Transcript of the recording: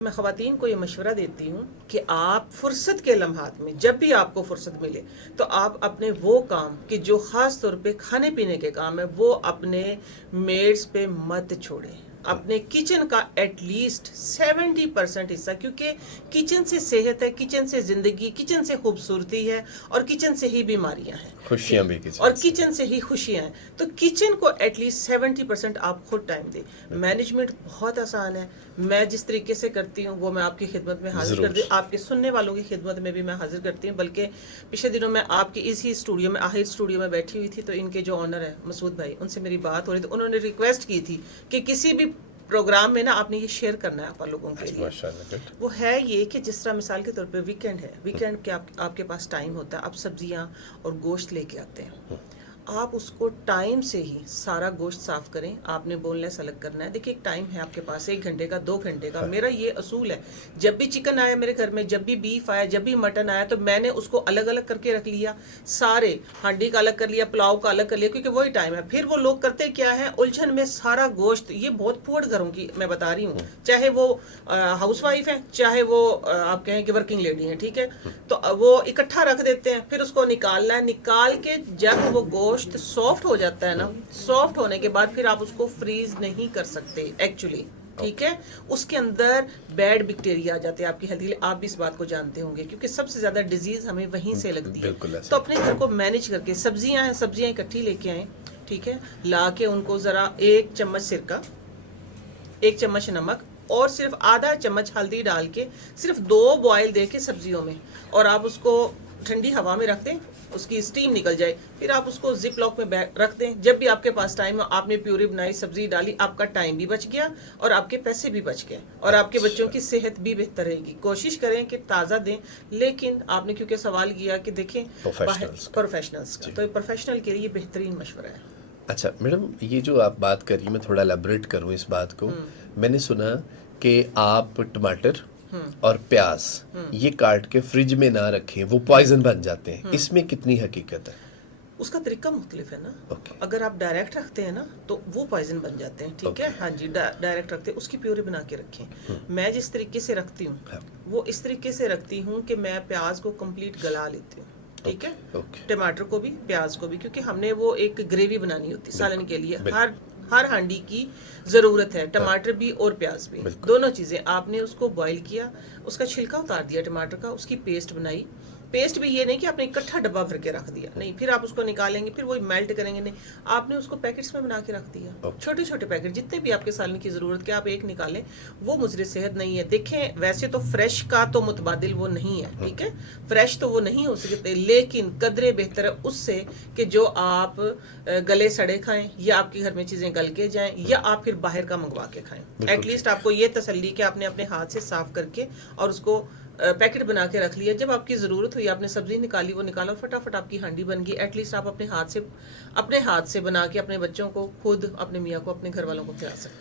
मैं ख़वातीन को ये मशवरा देती हूँ कि आप फुर्सत के लम्हात में जब भी आपको फुर्सत मिले तो आप अपने वो काम कि जो ख़ास तौर पे खाने पीने के काम है वो अपने मेड्स पे मत छोड़ें। अपने किचन का एटलीस्ट 70% हिस्सा, क्योंकि किचन से सेहत है, किचन से ज़िंदगी, किचन से खूबसूरती है और किचन से ही बीमारियां हैं, खुशियां भी और किचन से ही खुशियां हैं। तो किचन को एटलीस्ट 70% आप खुद टाइम दें। मैनेजमेंट बहुत आसान है। मैं जिस तरीके से करती हूँ वो मैं आपकी खिदमत में हाजिर कर दी, आपके सुनने वालों की खिदमत में भी मैं हाजिर करती हूँ। बल्कि पिछले दिनों मैं आपकी इसी स्टूडियो में, आहिर स्टूडियो में बैठी हुई थी, तो इनके जो ऑनर है मसूद भाई, उनसे मेरी बात हो रही थी। उन्होंने रिक्वेस्ट की थी कि किसी भी प्रोग्राम में ना आपने ये शेयर करना है आप लोगों के लिए। वो है ये कि जिस तरह मिसाल के तौर पे वीकेंड है, वीकेंड के आपके पास टाइम होता है, आप सब्जियां और गोश्त लेके आते हैं, आप उसको टाइम से ही सारा गोश्त साफ करें। आपने बोनलेस अलग करना है। देखिए एक टाइम है आपके पास, 1 घंटे का, 2 घंटे का। मेरा ये असूल है, जब भी चिकन आया मेरे घर में, जब भी बीफ आया, जब भी मटन आया, तो मैंने उसको अलग अलग करके रख लिया। सारे हांडी का अलग कर लिया, पुलाव का अलग कर लिया, क्योंकि वही टाइम है। फिर वो लोग करते क्या है, उलझन में सारा गोश्त, ये बहुत पुअर घरों की मैं बता रही हूँ, चाहे वो हाउस वाइफ है, चाहे वो आप कहें कि वर्किंग लेडी है, ठीक है, तो वो इकट्ठा रख देते हैं। फिर उसको निकालना है, निकाल के जब वो गोश्त सॉफ्ट हो जाता है ना, सॉफ्ट होने के बाद फिर आप उसको फ्रीज नहीं कर सकते एक्चुअली, ठीक है। उसके अंदर बैड बैक्टीरिया आ जाते हैं आपकी हेल्थ के लिए। आप भी इस बात को जानते होंगे, क्योंकि सबसे ज्यादा डिजीज हमें वहीं से लगती है। तो अपने घर को मैनेज करके, सब्जियां हैं, सब्जियां इकट्ठी लेके आए, ठीक है, ला के उनको जरा 1 चम्मच सिरका, 1 चम्मच नमक और सिर्फ आधा चम्मच हल्दी डाल के सिर्फ 2 बॉयल दे के सब्जियों में, और आप उसको ठंडी हवा में रख दें, उसकी स्टीम निकल जाए। फिर आप उसको जिप लॉक में रख दें। जब भी आपके पास टाइम हो, आपने प्यूरी बनाई, सब्जी डाली, आपका टाइम भी बच गया और आपके पैसे भी बच गए, और आपके बच्चों की सेहत भी बेहतर रहेगी। कोशिश करें कि ताज़ा दें। लेकिन आपने क्योंकि सवाल किया कि देखें प्रोफेशनल्स का, तो प्रोफेशनल के लिए बेहतरीन मशवरा है। अच्छा मैडम, ये जो आप बात करिए, मैं थोड़ा एलैबोरेट करूं इस बात को। मैंने सुना कि आप टमाटर और प्याज ये काट के फ्रिज में ना रखें, वो पॉइजन बन जाते हैं। इसमें कितनी हकीकत है? उसका तरीका मुख्तलिफ है ना। Okay. अगर आप डायरेक्ट रखते हैं ना तो वो पॉइजन बन जाते हैं, ठीक है। हाँ जी, डायरेक्ट रखते हैं, उसकी प्यूरी बना के रखें। मैं जिस तरीके से रखती हूँ वो इस तरीके से रखती हूँ कि मैं प्याज को कंप्लीट गला लेती हूँ, ठीक है, टमाटर को भी, प्याज को भी, क्योंकि हमने वो एक ग्रेवी बनानी होती है सालन के लिए। हर हांडी की ज़रूरत है, टमाटर भी और प्याज भी, दोनों चीज़ें। आपने उसको बॉईल किया, उसका छिलका उतार दिया टमाटर का, उसकी पेस्ट बनाई। पेस्ट भी ये नहीं कि आपने इकट्ठा डब्बा भर के रख दिया, नहीं, फिर आप उसको निकालेंगे, फिर वही मेल्ट करेंगे, नहीं, आपने उसको पैकेट्स में बना के रख दिया। छोटे छोटे पैकेट, जितने भी आपके सालन की ज़रूरत के, आप एक निकालें। वो मुजरे सेहत नहीं है। देखें, वैसे तो फ्रेश का तो मुतबादिल वो नहीं है, ठीक है, फ्रेश तो वो नहीं हो सकते, लेकिन कदरे बेहतर है उससे कि जो आप गले सड़े खाएं, या आपके घर में चीज़ें गल के जाएं, या आप फिर बाहर का मंगवा के खाएं। एटलीस्ट आपको ये तसल्ली कि आपने अपने हाथ से साफ करके और उसको पैकेट बना के रख लिया। जब आपकी ज़रूरत हुई, आपने सब्जी निकाली, वो निकाला और फटाफट आपकी हांडी बन गई। एटलीस्ट आप अपने हाथ से बना के अपने बच्चों को, खुद, अपने मियाँ को, अपने घर वालों को खिला सकते हैं।